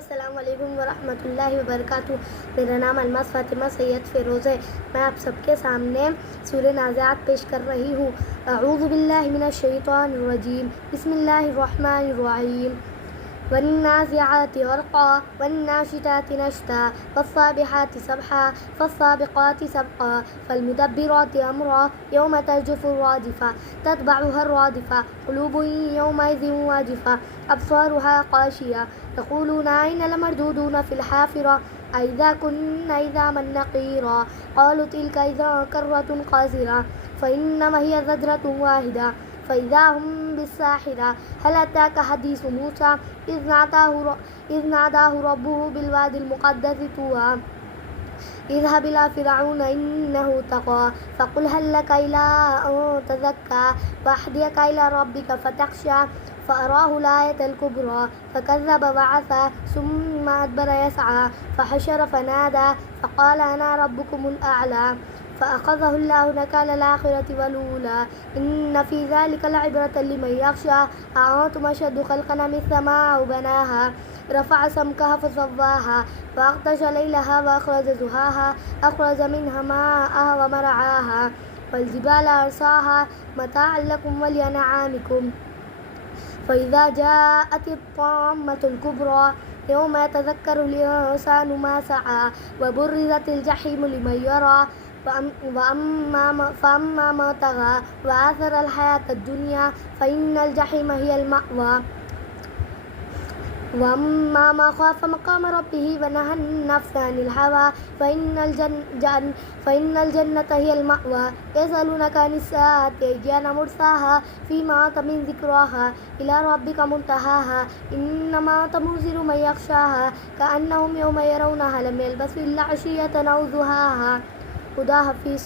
अस्सलाम वालेकुम वरहमतुल्लाहि वबरकातुहू। मेरा नाम अलमास फ़ातिमा सैयद फ़िरोज़ है। मैं आप सबके सामने सूरह नाज़िआत पेश कर रही हूँ। अऊज़ु बिल्लाहि मिनश शैतानिर रजीम, बिस्मिल्लाहिर रहमानिर रहीम। वन्नाज़िआति ग़र्क़ा वन्नाशिताति नश्ता वस्साबिहाति सबहा फस्साबिक़ाति सबक़ा फ़ल्मुदब्बिराति अम्रा यौम तर्जुफ़ु राजिफ़ा तत्बअुहा रादिफ़ा क़ुलूबुन यौमइज़िन वाजिफ़ा अब्सारुहा ख़ाशिआ यक़ूलूना अय्ना लमरदूदूना फ़िल हाफ़िरा अइज़ा कुन्ना इज़ामन नख़ीरा क़ालू तिल्का इज़्ज़न कर्रतुन ख़ासिरा फ़इन्नमा हिय ज़जरतुन वाहिदा फ़इज़ा हुम बिस्साहिरा हल अताका हदीसु मूसा इज़ नादाहु रब्बुहु बिलवादिल मुक़द्दसि तुवा इज़हब इला फ़िरऔन इन्नहु तग़ा फ़क़ुल हल लक इला अन तज़क्का वअहदियक इला रब्बिक फ़तख़शा फ़अराहु الآية الكبرى فكذب وعصى ثم أدبر يسعى فحشر فنادى فقال أنا ربكم الأعلى فأخذه الله نكال الآخرة والأولى إن في ذلك لعبرة لمن يخشى أأنتم أشد خلقا أم السماء بناها رفع سمكها فسواها وأغطش ليلها وأخرج ضحاها أخرج منها ماءها ومرعاها والجبال أرساها متاعا لكم ولأنعامكم فإذا جاءت الطامة الكبرى يوم يتذكر الإنسان ما سعى وبرزت الجحيم لمن يرى فأما ما طغى وآثر الحياة الدنيا فإن الجحيم هي المأوى وأما ما خاف مقام ربه ونهى النفس عن الهوى فإن الجنة هي المأوى يسألونك عن الساعة أيان مرساها فيما أنت من ذكراها إلى ربك منتهاها إنما أنت منذر من يخشاها كأنهم يوم يرونها لم يلبثوا إلا عشية أو ضحاها. खुदा हाफिज़।